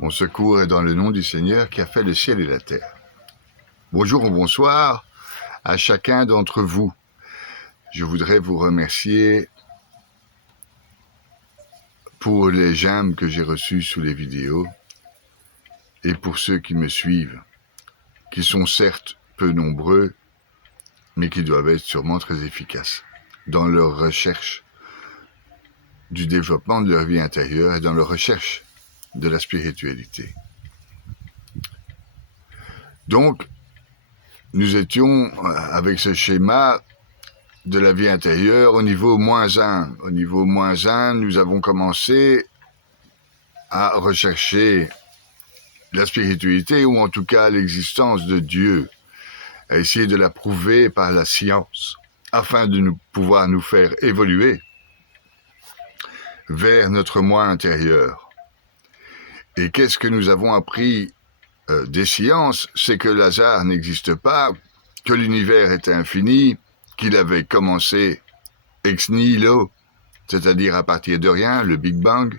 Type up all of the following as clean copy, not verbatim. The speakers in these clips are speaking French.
Mon secours est dans le nom du Seigneur qui a fait le ciel et la terre. Bonjour ou bonsoir à chacun d'entre vous. Je voudrais vous remercier pour les j'aime que j'ai reçus sous les vidéos et pour ceux qui me suivent, qui sont certes peu nombreux, mais qui doivent être sûrement très efficaces dans leur recherche du développement de leur vie intérieure et dans leur recherche de la spiritualité. Donc, nous étions avec ce schéma de la vie intérieure au niveau -1. Au niveau -1, nous avons commencé à rechercher la spiritualité, ou en tout cas l'existence de Dieu, à essayer de la prouver par la science, afin de pouvoir nous faire évoluer vers notre moi intérieur. Et qu'est-ce que nous avons appris des sciences? C'est que le hasard n'existe pas, que l'univers est infini, qu'il avait commencé ex nihilo, c'est-à-dire à partir de rien, le Big Bang,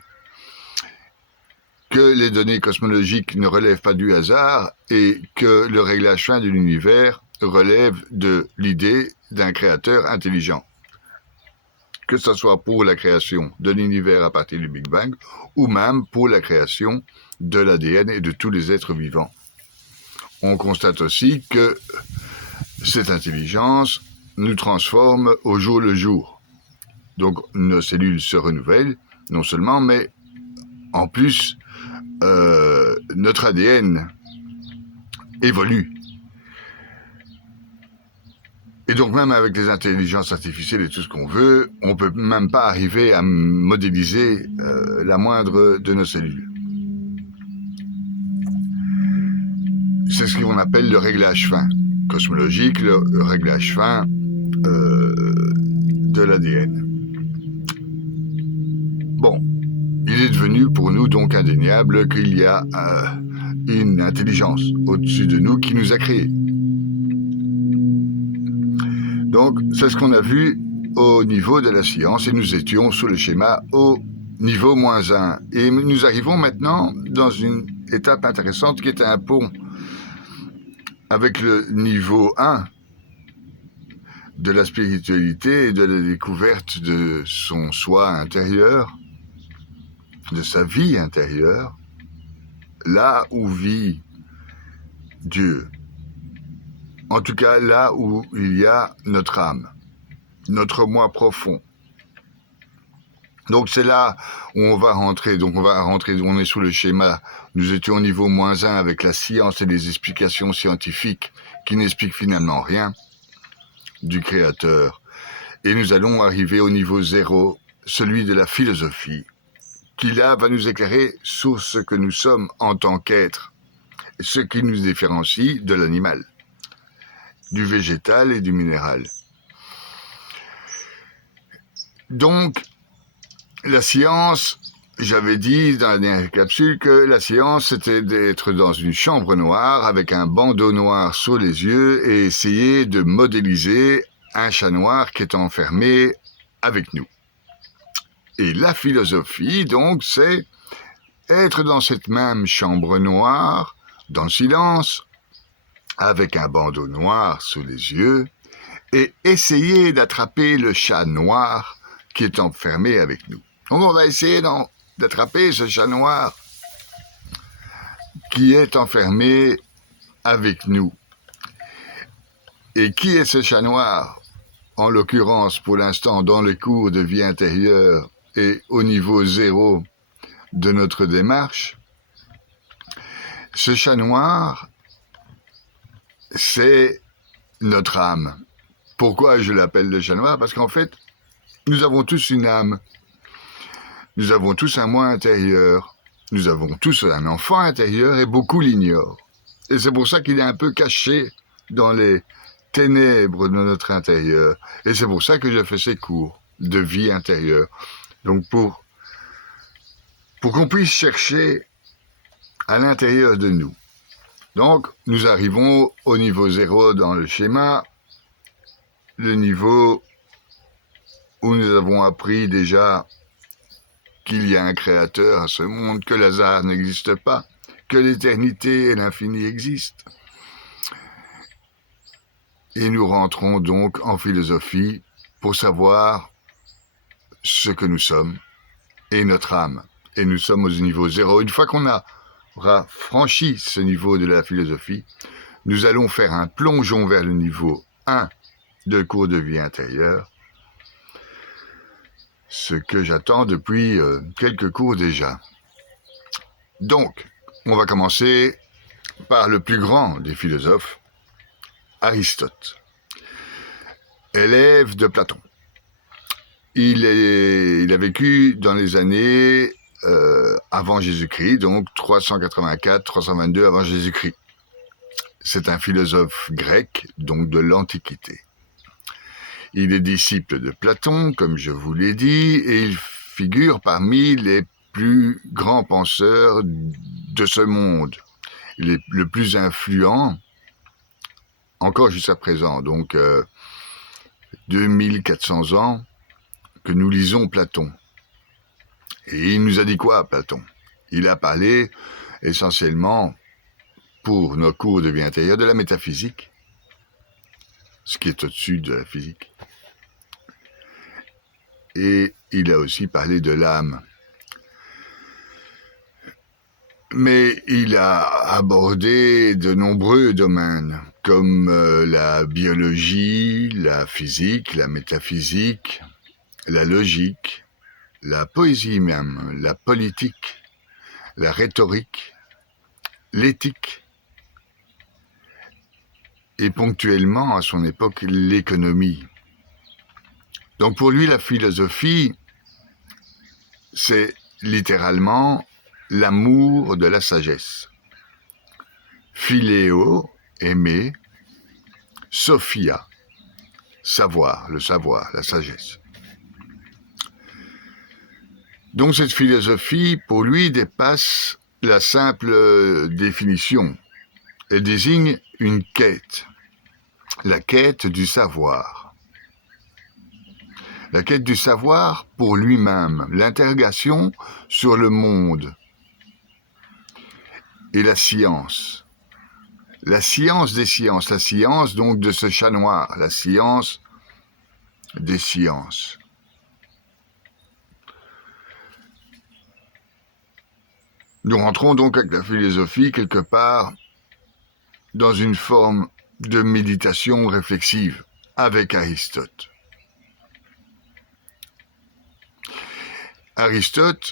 que les données cosmologiques ne relèvent pas du hasard et que le réglage fin de l'univers relève de l'idée d'un créateur intelligent. Que ce soit pour la création de l'univers à partir du Big Bang ou même pour la création de l'ADN et de tous les êtres vivants. On constate aussi que cette intelligence nous transforme au jour le jour. Donc nos cellules se renouvellent, non seulement, mais en plus, notre ADN évolue. Et donc même avec les intelligences artificielles et tout ce qu'on veut, on ne peut même pas arriver à modéliser la moindre de nos cellules. C'est ce qu'on appelle le réglage fin cosmologique, le réglage fin de l'ADN. Bon, il est devenu pour nous donc indéniable qu'il y a une intelligence au-dessus de nous qui nous a créés. Donc, c'est ce qu'on a vu au niveau de la science et nous étions sous le schéma au niveau -1. Et nous arrivons maintenant dans une étape intéressante qui est un pont avec le niveau 1 de la spiritualité et de la découverte de son soi intérieur, de sa vie intérieure, là où vit Dieu. En tout cas, là où il y a notre âme, notre moi profond. Donc c'est là où on va rentrer. Donc on est sous le schéma. Nous étions au niveau -1 avec la science et les explications scientifiques qui n'expliquent finalement rien du Créateur. Et nous allons arriver au niveau 0, celui de la philosophie, qui là va nous éclairer sur ce que nous sommes en tant qu'être, ce qui nous différencie de l'animal, du végétal et du minéral. Donc, la science, j'avais dit dans la dernière capsule que la science, c'était d'être dans une chambre noire avec un bandeau noir sur les yeux et essayer de modéliser un chat noir qui est enfermé avec nous. Et la philosophie, donc, c'est être dans cette même chambre noire, dans le silence, avec un bandeau noir sous les yeux, et essayer d'attraper le chat noir qui est enfermé avec nous. Donc on va essayer d'attraper ce chat noir qui est enfermé avec nous. Et qui est ce chat noir? En l'occurrence, pour l'instant, dans les cours de vie intérieure et au niveau 0 de notre démarche, ce chat noir, c'est notre âme. Pourquoi je l'appelle le chat noir? Parce qu'en fait, nous avons tous une âme. Nous avons tous un moi intérieur. Nous avons tous un enfant intérieur et beaucoup l'ignorent. Et c'est pour ça qu'il est un peu caché dans les ténèbres de notre intérieur. Et c'est pour ça que je fais ces cours de vie intérieure. Donc pour qu'on puisse chercher à l'intérieur de nous. Donc, nous arrivons au niveau 0 dans le schéma, le niveau où nous avons appris déjà qu'il y a un créateur à ce monde, que le hasard n'existe pas, que l'éternité et l'infini existent. Et nous rentrons donc en philosophie pour savoir ce que nous sommes et notre âme. Et nous sommes au niveau 0. Une fois qu'on aura franchi ce niveau de la philosophie, nous allons faire un plongeon vers le niveau 1 de cours de vie intérieure, ce que j'attends depuis quelques cours déjà. Donc, on va commencer par le plus grand des philosophes, Aristote, élève de Platon. Il a vécu dans les années avant Jésus-Christ, donc 384-322 avant Jésus-Christ. C'est un philosophe grec, donc de l'Antiquité. Il est disciple de Platon, comme je vous l'ai dit, et il figure parmi les plus grands penseurs de ce monde. Il est le plus influent, encore jusqu'à présent, donc 2400 ans que nous lisons Platon. Et il nous a dit quoi, Platon? Il a parlé essentiellement, pour nos cours de vie intérieure, de la métaphysique, ce qui est au-dessus de la physique. Et il a aussi parlé de l'âme. Mais il a abordé de nombreux domaines, comme la biologie, la physique, la métaphysique, la logique, la poésie même, la politique, la rhétorique, l'éthique, et ponctuellement, à son époque, l'économie. Donc pour lui, la philosophie, c'est littéralement l'amour de la sagesse. Philéo, aimer, sophia, savoir, le savoir, la sagesse. Donc cette philosophie, pour lui, dépasse la simple définition. Elle désigne une quête, la quête du savoir. La quête du savoir pour lui-même, l'interrogation sur le monde et la science des sciences, la science donc de ce chat noir, la science des sciences. Nous rentrons donc avec la philosophie quelque part dans une forme de méditation réflexive avec Aristote. Aristote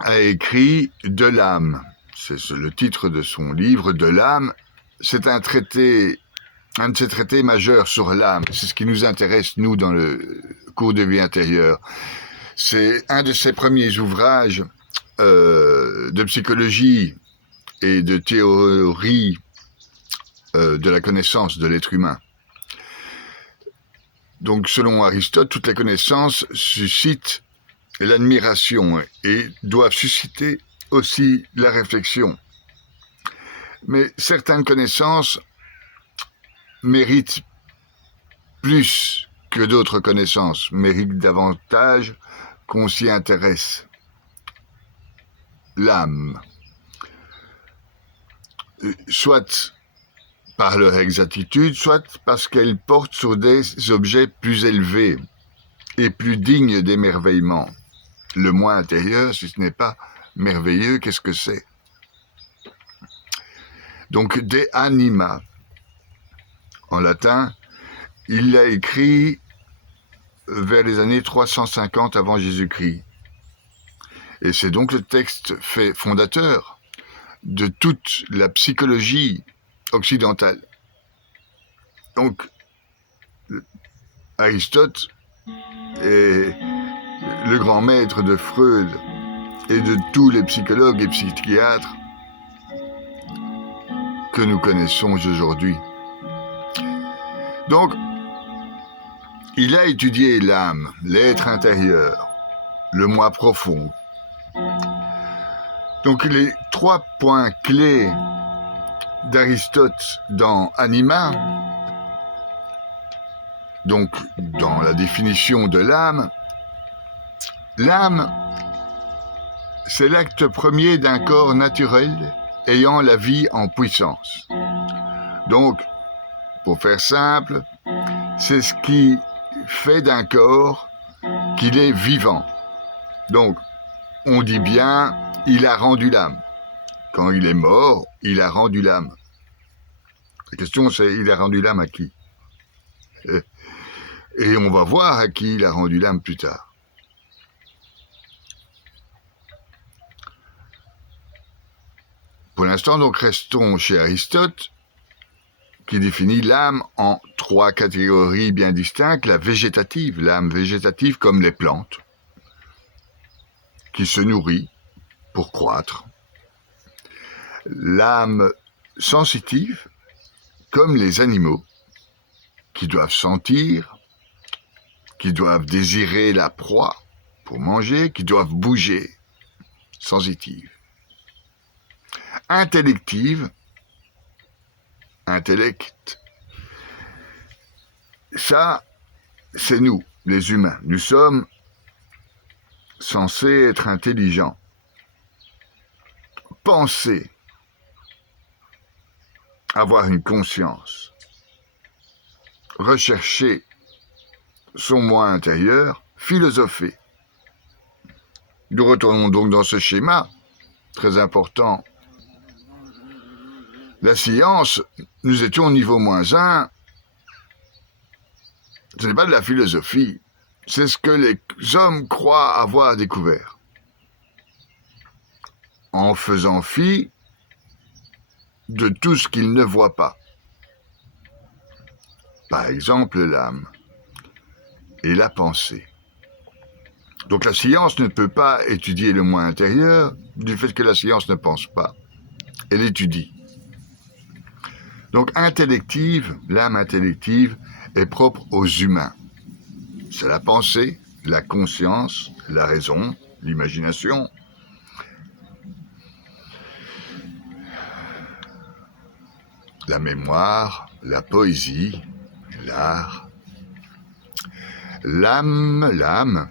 a écrit De l'âme. C'est le titre de son livre, De l'âme. C'est un de ses traités majeurs sur l'âme. C'est ce qui nous intéresse, nous, dans le cours de vie intérieure. C'est un de ses premiers ouvrages de psychologie et de théorie de la connaissance de l'être humain. Donc, selon Aristote, toutes les connaissances suscitent l'admiration et doivent susciter aussi la réflexion. Mais certaines connaissances méritent plus que d'autres connaissances, méritent davantage qu'on s'y intéresse. L'âme, soit par leur exactitude, soit parce qu'elle porte sur des objets plus élevés et plus dignes d'émerveillement. Le moi intérieur, si ce n'est pas merveilleux, qu'est-ce que c'est? Donc, De anima, en latin, il l'a écrit vers les années 350 avant Jésus-Christ. Et c'est donc le texte fondateur de toute la psychologie occidentale. Donc, Aristote est le grand maître de Freud et de tous les psychologues et psychiatres que nous connaissons aujourd'hui. Donc, il a étudié l'âme, l'être intérieur, le moi profond. Donc, les 3 points clés d'Aristote dans Anima, donc dans la définition de l'âme, c'est l'acte premier d'un corps naturel ayant la vie en puissance. Donc, pour faire simple, c'est ce qui fait d'un corps qu'il est vivant. Donc, on dit bien, il a rendu l'âme. Quand il est mort, il a rendu l'âme. La question, c'est, il a rendu l'âme à qui? Et on va voir à qui il a rendu l'âme plus tard. Pour l'instant, donc, restons chez Aristote, qui définit l'âme en 3 catégories bien distinctes. La végétative, l'âme végétative comme les plantes, qui se nourrit pour croître. L'âme sensitive, comme les animaux, qui doivent sentir, qui doivent désirer la proie pour manger, qui doivent bouger, sensitive. Intellective, intellect, ça, c'est nous, les humains. Nous sommes censés être intelligents, penser, avoir une conscience, rechercher son moi intérieur, philosopher. Nous retournons donc dans ce schéma, très important. La science, nous étions au niveau -1, ce n'est pas de la philosophie, c'est ce que les hommes croient avoir découvert. En faisant fi de tout ce qu'ils ne voient pas. Par exemple, l'âme et la pensée. Donc la science ne peut pas étudier le moi intérieur du fait que la science ne pense pas. Elle étudie. Donc intellective, l'âme intellective est propre aux humains. C'est la pensée, la conscience, la raison, l'imagination. La mémoire, la poésie, l'art. L'âme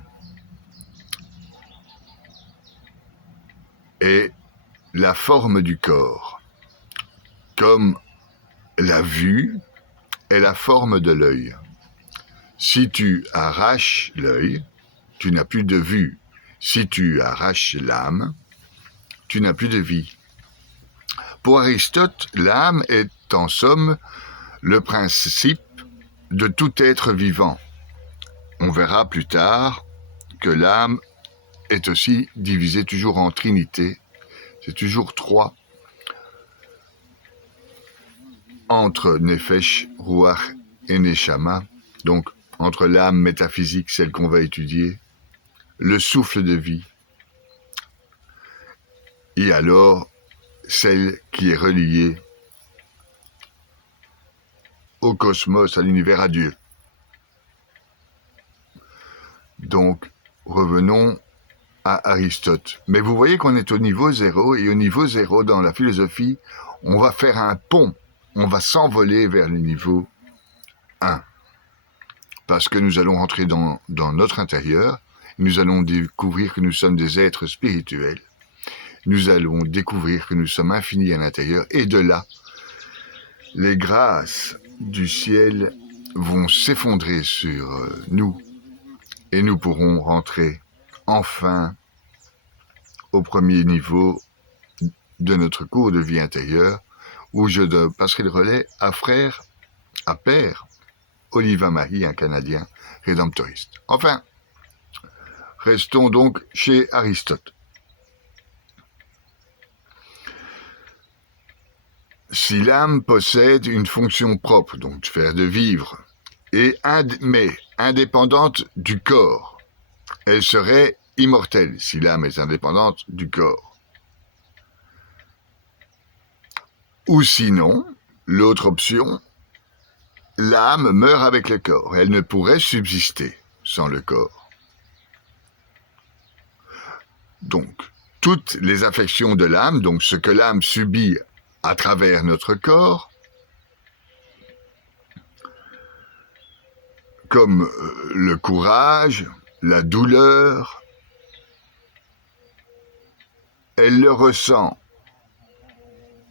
est la forme du corps, comme la vue est la forme de l'œil. Si tu arraches l'œil, tu n'as plus de vue. Si tu arraches l'âme, tu n'as plus de vie. Pour Aristote, l'âme est en somme le principe de tout être vivant. On verra plus tard que l'âme est aussi divisée toujours en trinité. C'est toujours 3. Entre Nefesh, Ruach et Neshama, donc entre l'âme métaphysique, celle qu'on va étudier, le souffle de vie, et alors celle qui est reliée au cosmos, à l'univers, à Dieu. Donc, revenons à Aristote. Mais vous voyez qu'on est au niveau 0, et au niveau 0, dans la philosophie, on va faire un pont, on va s'envoler vers le niveau 1. Parce que nous allons rentrer dans notre intérieur, nous allons découvrir que nous sommes des êtres spirituels, nous allons découvrir que nous sommes infinis à l'intérieur, et de là, les grâces du ciel vont s'effondrer sur nous, et nous pourrons rentrer enfin au premier niveau de notre cours de vie intérieure, où je passerai le relais à Père Oliva Marie, un Canadien rédemptoriste. Enfin, restons donc chez Aristote. Si l'âme possède une fonction propre, donc faire de vivre, mais indépendante du corps, elle serait immortelle si l'âme est indépendante du corps. Ou sinon, l'autre option, l'âme meurt avec le corps. Elle ne pourrait subsister sans le corps. Donc, toutes les affections de l'âme, donc ce que l'âme subit à travers notre corps, comme le courage, la douleur, elle le ressent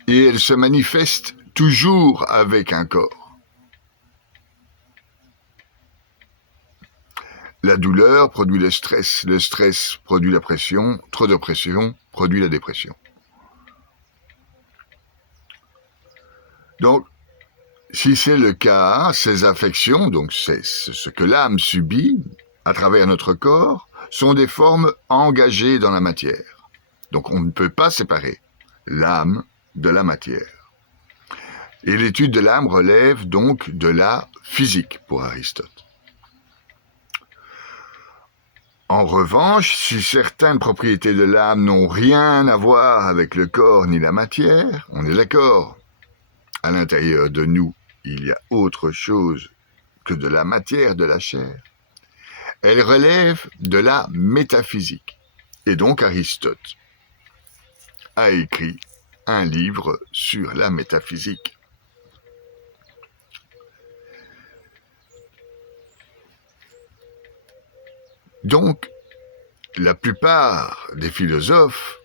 et elle se manifeste toujours avec un corps. La douleur produit le stress produit la pression, trop de pression produit la dépression. Donc, si c'est le cas, ces affections, donc c'est ce que l'âme subit à travers notre corps, sont des formes engagées dans la matière. Donc on ne peut pas séparer l'âme de la matière. Et l'étude de l'âme relève donc de la physique pour Aristote. En revanche, si certaines propriétés de l'âme n'ont rien à voir avec le corps ni la matière, on est d'accord. À l'intérieur de nous, il y a autre chose que de la matière, de la chair. Elle relève de la métaphysique. Et donc Aristote a écrit un livre sur la métaphysique. Donc, la plupart des philosophes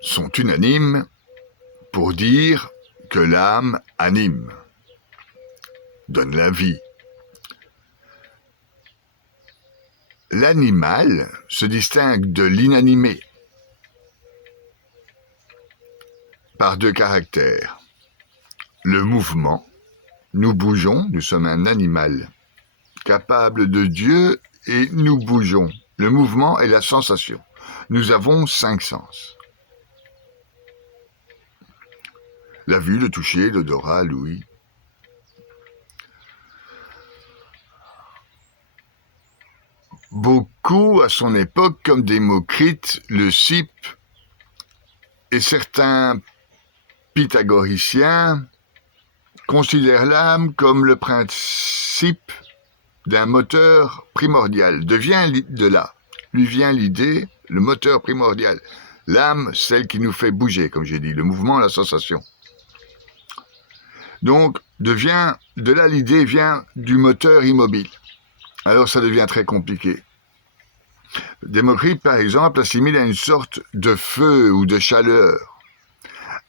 sont unanimes pour dire que l'âme anime, donne la vie. L'animal se distingue de l'inanimé par deux caractères. Le mouvement, nous bougeons, nous sommes un animal capable de Dieu et nous bougeons. Le mouvement est la sensation. Nous avons 5 sens. La vue, le toucher, l'odorat, l'ouïe. Beaucoup, à son époque, comme Démocrite, le Cype et certains pythagoriciens considèrent l'âme comme le principe d'un moteur primordial. De là, lui vient l'idée, le moteur primordial. L'âme, celle qui nous fait bouger, comme j'ai dit, le mouvement, la sensation. Donc, de là, l'idée vient du moteur immobile. Alors, ça devient très compliqué. Démocrite, par exemple, assimile à une sorte de feu ou de chaleur.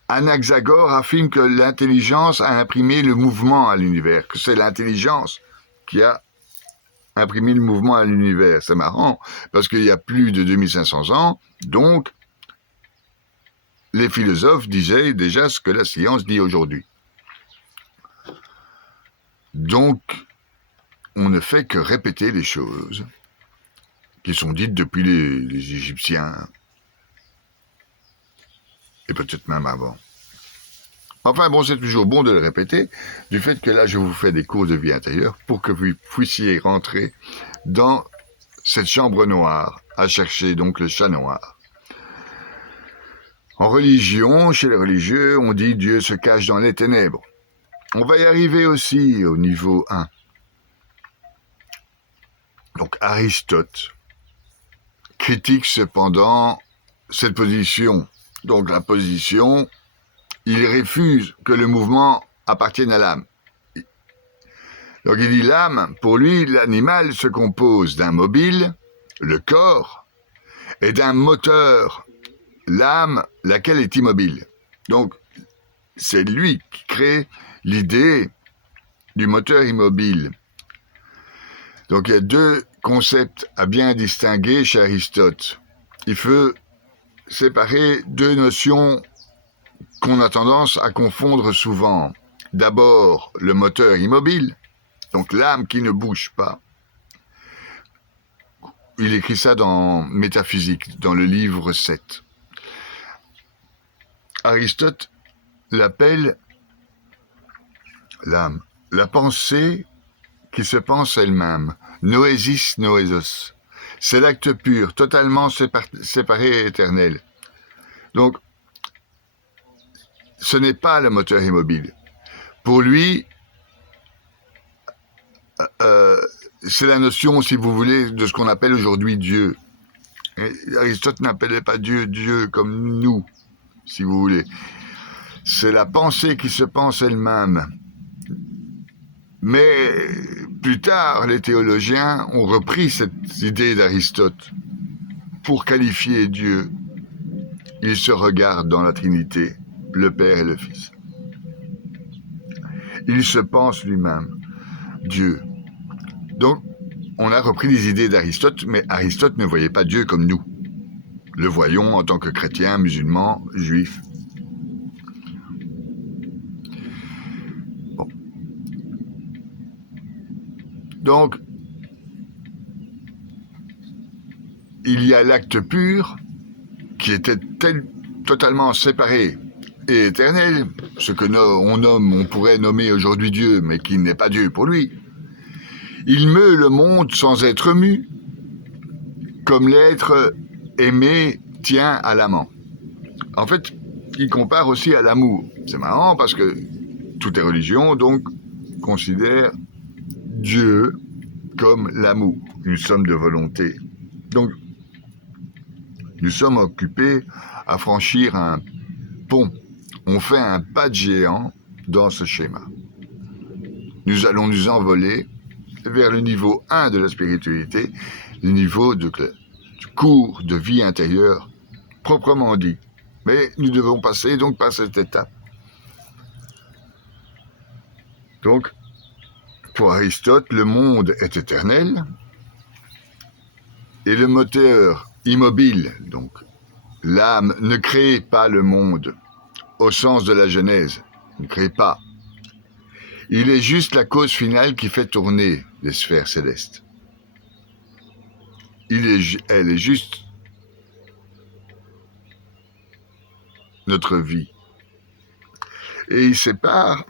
Anaxagore affirme que l'intelligence a imprimé le mouvement à l'univers, que c'est l'intelligence qui a imprimé le mouvement à l'univers. C'est marrant, parce qu'il y a plus de 2500 ans, donc les philosophes disaient déjà ce que la science dit aujourd'hui. Donc, on ne fait que répéter les choses qui sont dites depuis les Égyptiens, et peut-être même avant. Enfin bon, c'est toujours bon de le répéter, du fait que là, je vous fais des cours de vie intérieure pour que vous puissiez rentrer dans cette chambre noire, à chercher donc le chat noir. En religion, chez les religieux, on dit Dieu se cache dans les ténèbres. On va y arriver aussi au niveau 1. Donc Aristote critique cependant cette position. Donc la position, il refuse que le mouvement appartienne à l'âme. Donc il dit l'âme, pour lui, l'animal se compose d'un mobile, le corps, et d'un moteur, l'âme, laquelle est immobile. Donc c'est lui qui crée l'idée du moteur immobile. Donc il y a deux concepts à bien distinguer chez Aristote. Il faut séparer deux notions qu'on a tendance à confondre souvent. D'abord, le moteur immobile, donc l'âme qui ne bouge pas. Il écrit ça dans Métaphysique, dans le livre 7. Aristote l'appelle l'âme, la pensée qui se pense elle-même, noesis noesos. C'est l'acte pur, totalement séparé et éternel. Donc, ce n'est pas le moteur immobile. Pour lui, c'est la notion, si vous voulez, de ce qu'on appelle aujourd'hui Dieu. Et Aristote n'appelait pas Dieu comme nous, si vous voulez. C'est la pensée qui se pense elle-même. Mais plus tard, les théologiens ont repris cette idée d'Aristote pour qualifier Dieu. Il se regarde dans la Trinité, le Père et le Fils. Il se pense lui-même Dieu. Donc, on a repris les idées d'Aristote, mais Aristote ne voyait pas Dieu comme nous. Le voyons en tant que chrétiens, musulmans, juifs. Bon. Donc, il y a l'acte pur qui était totalement séparé et éternel, ce que on pourrait nommer aujourd'hui Dieu, mais qui n'est pas Dieu pour lui. Il meut le monde sans être mu, comme l'être aimé tient à l'amant. En fait, il compare aussi à l'amour. C'est marrant parce que toutes les religions, donc, considèrent Dieu comme l'amour, une somme de volonté. Donc, nous sommes occupés à franchir un pont. On fait un pas de géant dans ce schéma. Nous allons nous envoler vers le niveau 1 de la spiritualité, le niveau du cours de vie intérieure, proprement dit. Mais nous devons passer donc par cette étape. Donc, pour Aristote, le monde est éternel et le moteur immobile, donc l'âme, ne crée pas le monde au sens de la Genèse, ne crée pas. Il est juste la cause finale qui fait tourner les sphères célestes. Elle est juste notre vie. Et il sépare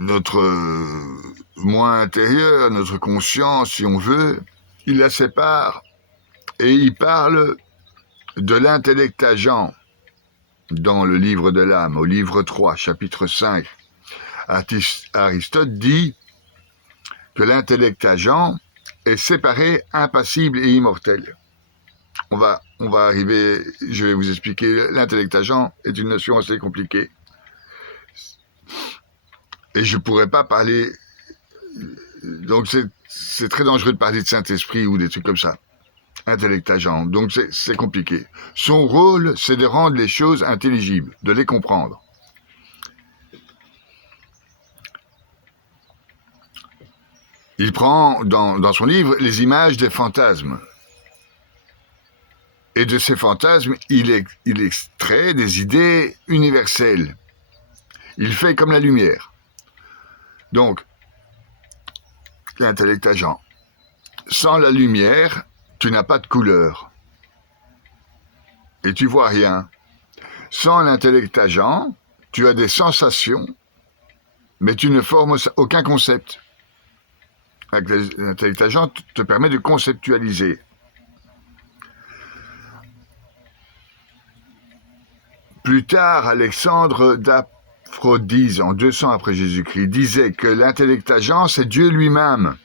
notre moi intérieur, notre conscience, si on veut, il la sépare et il parle de l'intellect agent dans le livre de l'âme, au livre 3, chapitre 5. Aristote dit que l'intellect agent est séparé, impassible et immortel. On va arriver, je vais vous expliquer, l'intellect agent est une notion assez compliquée. Et je ne pourrais pas parler, donc c'est très dangereux de parler de Saint-Esprit ou des trucs comme ça. Intellect agent, donc c'est compliqué. Son rôle, c'est de rendre les choses intelligibles, de les comprendre. Il prend dans son livre les images des fantasmes. Et de ces fantasmes, il extrait des idées universelles. Il fait comme la lumière. Donc, l'intellect agent. Sans la lumière, tu n'as pas de couleur. Et tu vois rien. Sans l'intellect agent, tu as des sensations, mais tu ne formes aucun concept. L'intellect agent te permet de conceptualiser. Plus tard, Alexandre d'Aphrodise, en 200 après Jésus-Christ, disait que l'intellect agent, c'est Dieu lui-même.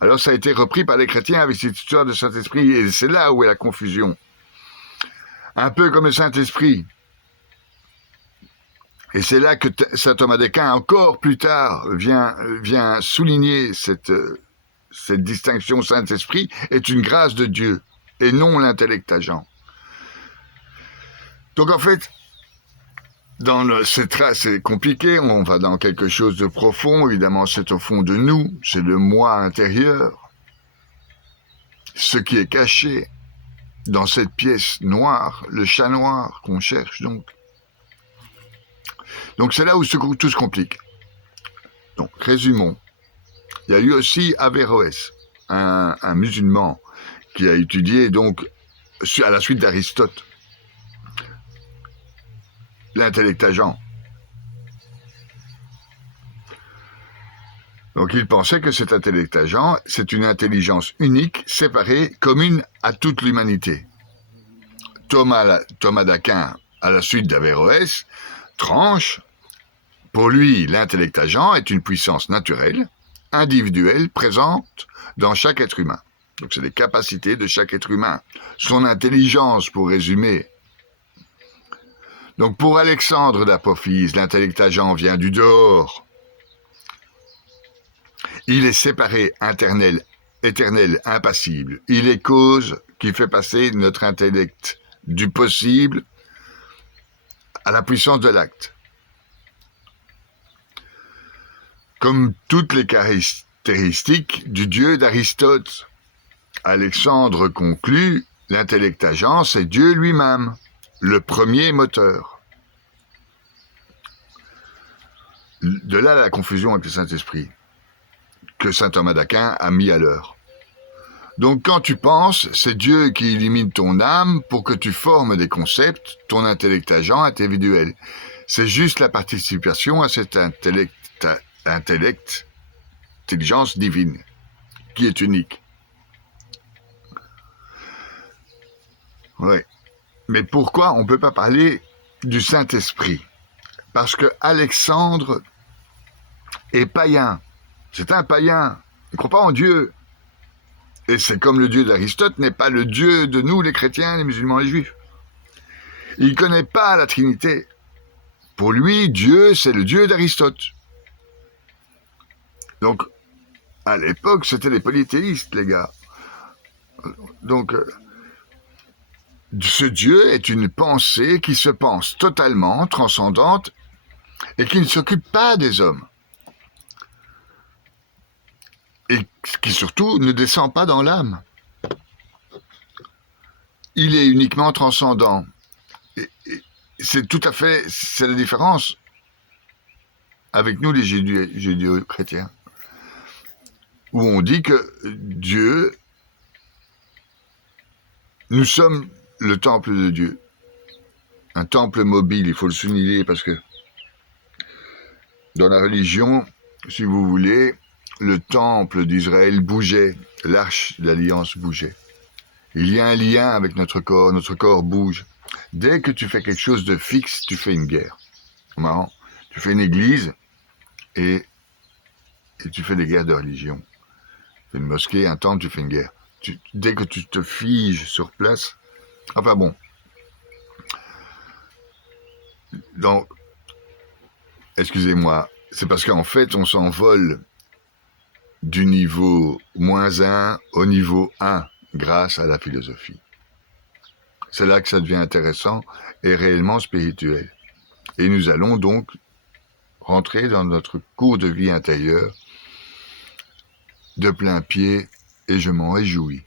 Alors ça a été repris par les chrétiens avec cette histoire de Saint-Esprit, et c'est là où est la confusion. Un peu comme le Saint-Esprit. Et c'est là que saint Thomas d'Aquin, encore plus tard, vient souligner cette distinction. Saint-Esprit est une grâce de Dieu, et non l'intellect agent. Donc en fait, c'est compliqué, on va dans quelque chose de profond, évidemment c'est au fond de nous, c'est le moi intérieur, ce qui est caché dans cette pièce noire, le chat noir qu'on cherche donc. Donc c'est là où tout se complique. Donc résumons, il y a eu aussi Averroès, un musulman qui a étudié donc à la suite d'Aristote, l'intellect agent. Donc il pensait que cet intellect agent, c'est une intelligence unique, séparée, commune à toute l'humanité. Thomas d'Aquin, à la suite d'Averroès, tranche. Pour lui, l'intellect agent est une puissance naturelle, individuelle, présente dans chaque être humain. Donc c'est les capacités de chaque être humain. Son intelligence, pour résumer. Donc pour Alexandre d'Apophise, l'intellect agent vient du dehors. Il est séparé, éternel, impassible. Il est cause qui fait passer notre intellect du possible à la puissance de l'acte. Comme toutes les caractéristiques du Dieu d'Aristote, Alexandre conclut, l'intellect agent, c'est Dieu lui-même, le premier moteur. De là la confusion avec le Saint-Esprit, que saint Thomas d'Aquin a mis à l'heure. Donc quand tu penses, c'est Dieu qui illumine ton âme pour que tu formes des concepts, ton intellect agent individuel. C'est juste la participation à cet intelligence divine, qui est unique. Oui. Mais pourquoi on ne peut pas parler du Saint-Esprit? Parce que Alexandre est païen. C'est un païen. Il ne croit pas en Dieu. Et c'est comme le Dieu d'Aristote n'est pas le Dieu de nous, les chrétiens, les musulmans, les juifs. Il ne connaît pas la Trinité. Pour lui, Dieu, c'est le Dieu d'Aristote. Donc, à l'époque, c'était les polythéistes, les gars. Donc, ce Dieu est une pensée qui se pense totalement transcendante et qui ne s'occupe pas des hommes. Et qui surtout ne descend pas dans l'âme. Il est uniquement transcendant. Et c'est tout à fait, c'est la différence avec nous les judéo-chrétiens, où on dit que Dieu, nous sommes le temple de Dieu. Un temple mobile, il faut le souligner parce que dans la religion, si vous voulez, le temple d'Israël bougeait, l'arche de l'alliance bougeait. Il y a un lien avec notre corps bouge. Dès que tu fais quelque chose de fixe, tu fais une guerre. Marrant. Tu fais une église et tu fais des guerres de religion. Tu fais une mosquée, un temple, tu fais une guerre. Dès que tu te figes sur place, enfin bon. Donc, excusez-moi, c'est parce qu'en fait, on s'envole du niveau -1 au niveau 1 grâce à la philosophie. C'est là que ça devient intéressant et réellement spirituel. Et nous allons donc rentrer dans notre cours de vie intérieure de plein pied et je m'en réjouis.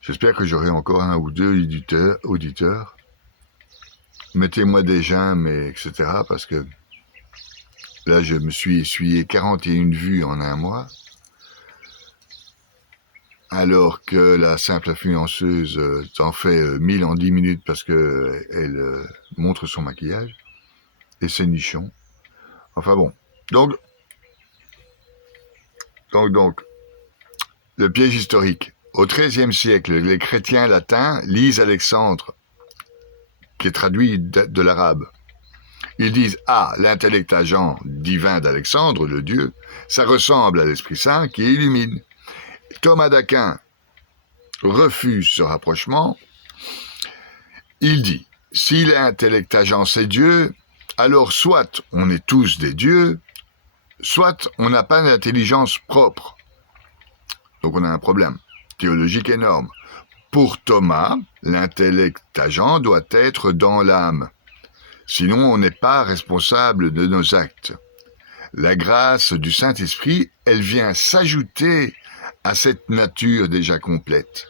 J'espère que j'aurai encore 1 ou 2 auditeurs. Mettez-moi des j'aime, etc. parce que là, je me suis essuyé 41 vues en 1 mois, alors que la simple influenceuse en fait 1000 en 10 minutes parce qu'elle montre son maquillage, et c'est nichon. Enfin bon, donc, le piège historique. Au XIIIe siècle, les chrétiens latins lisent Alexandre, qui est traduit de l'arabe. Ils disent « Ah, l'intellect agent divin d'Alexandre, le Dieu, ça ressemble à l'Esprit Saint qui illumine. » Thomas d'Aquin refuse ce rapprochement. Il dit « Si l'intellect agent c'est Dieu, alors soit on est tous des dieux, soit on n'a pas d'intelligence propre. » Donc on a un problème théologique énorme. Pour Thomas, l'intellect agent doit être dans l'âme. Sinon, on n'est pas responsable de nos actes. La grâce du Saint-Esprit, elle vient s'ajouter à cette nature déjà complète.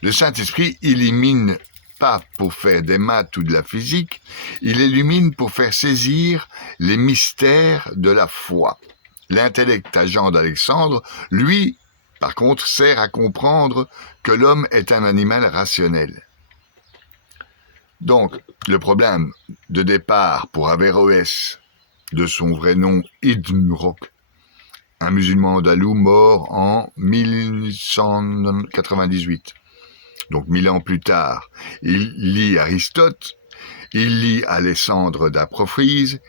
Le Saint-Esprit illumine pas pour faire des maths ou de la physique, il illumine pour faire saisir les mystères de la foi. L'intellect agent d'Alexandre, lui, par contre, sert à comprendre que l'homme est un animal rationnel. Donc, le problème de départ pour Averroès, de son vrai nom Ibn Roch, un musulman andalou mort en 1198, donc 1000 ans plus tard, il lit Aristote, il lit Alexandre d'Apophrise,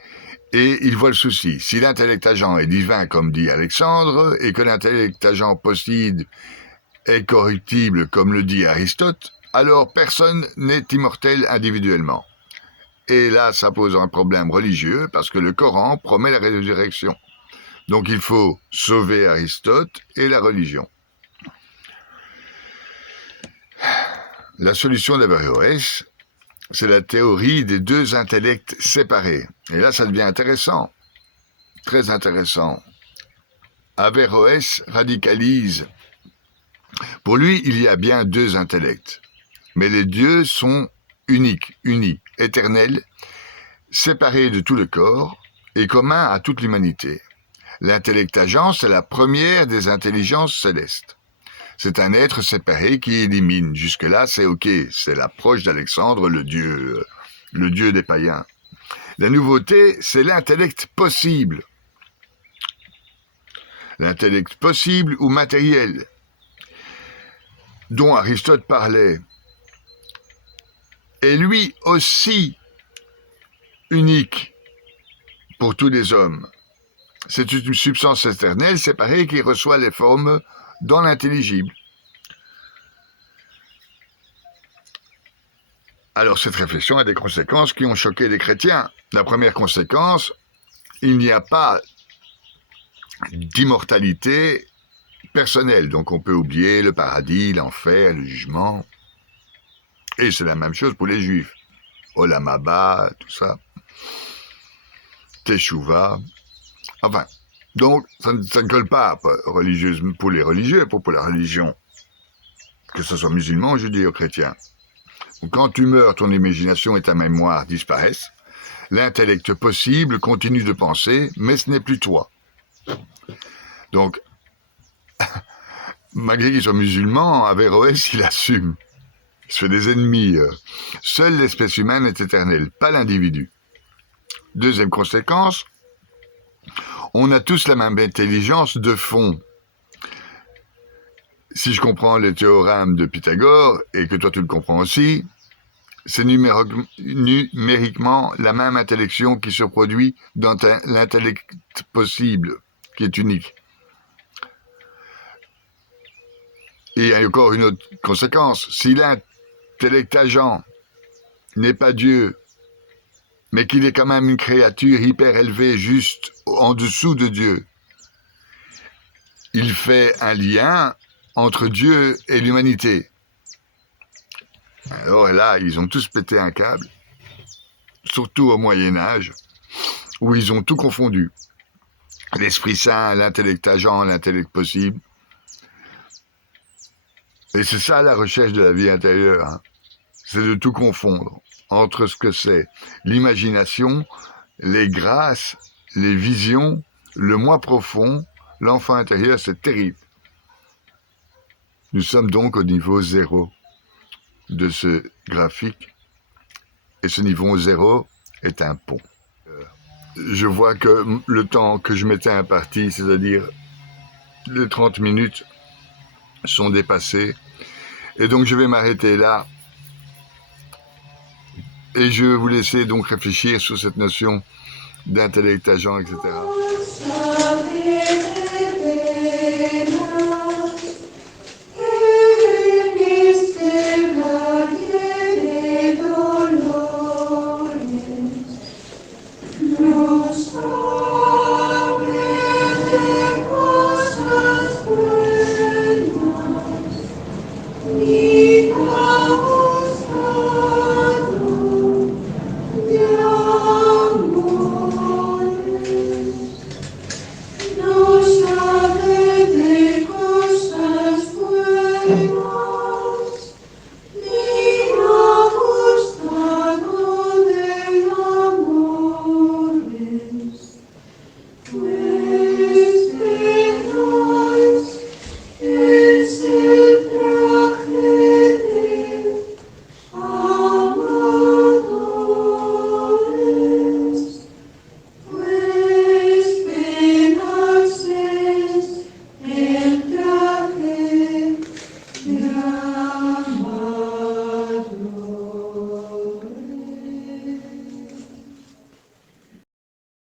et il voit le souci. Si l'intellect agent est divin, comme dit Alexandre, et que l'intellect agent possible est corruptible, comme le dit Aristote, alors personne n'est immortel individuellement. Et là, ça pose un problème religieux, parce que le Coran promet la résurrection. Donc il faut sauver Aristote et la religion. La solution d'Averroès, c'est la théorie des deux intellects séparés. Et là, ça devient intéressant, très intéressant. Averroès radicalise. Pour lui, il y a bien deux intellects, mais les dieux sont uniques, unis, éternels, séparés de tout le corps et communs à toute l'humanité. L'intellect agent, c'est la première des intelligences célestes. C'est un être séparé qui élimine. Jusque-là, c'est OK. C'est l'approche d'Alexandre, le dieu des païens. La nouveauté, c'est l'intellect possible. L'intellect possible ou matériel, dont Aristote parlait, est lui aussi unique pour tous les hommes. C'est une substance éternelle séparée qui reçoit les formes dans l'intelligible. Alors cette réflexion a des conséquences qui ont choqué les chrétiens. La première conséquence, il n'y a pas d'immortalité personnelle, donc on peut oublier le paradis, l'enfer, le jugement. Et c'est la même chose pour les juifs. Olam Haba, tout ça. Teshuvah. Enfin, donc ça ne colle pas religieusement pour les religieux, pour la religion, que ce soit musulman, judéo-chrétien. Quand tu meurs, ton imagination et ta mémoire disparaissent. L'intellect possible continue de penser, mais ce n'est plus toi. Donc, malgré qu'il soit musulman, Averroès, il assume. Il se fait des ennemis. Seule l'espèce humaine est éternelle, pas l'individu. Deuxième conséquence, on a tous la même intelligence de fond. Si je comprends le théorème de Pythagore, et que toi tu le comprends aussi, c'est numériquement la même intellection qui se produit dans l'intellect possible, qui est unique. Et il y a encore une autre conséquence. Si l'intellect agent n'est pas Dieu, mais qu'il est quand même une créature hyper élevée, juste en dessous de Dieu, il fait un lien entre Dieu et l'humanité. Alors là, ils ont tous pété un câble, surtout au Moyen-Âge, où ils ont tout confondu. L'Esprit Saint, l'intellect agent, l'intellect possible. Et c'est ça la recherche de la vie intérieure, hein. C'est de tout confondre entre ce que c'est l'imagination, les grâces, les visions, le moi profond, l'enfant intérieur, c'est terrible. Nous sommes donc au niveau zéro de ce graphique, et ce niveau zéro est un pont. Je vois que le temps que je m'étais imparti, c'est-à-dire les 30 minutes, sont dépassés, et donc je vais m'arrêter là, et je vais vous laisser donc réfléchir sur cette notion d'intellect agent, etc.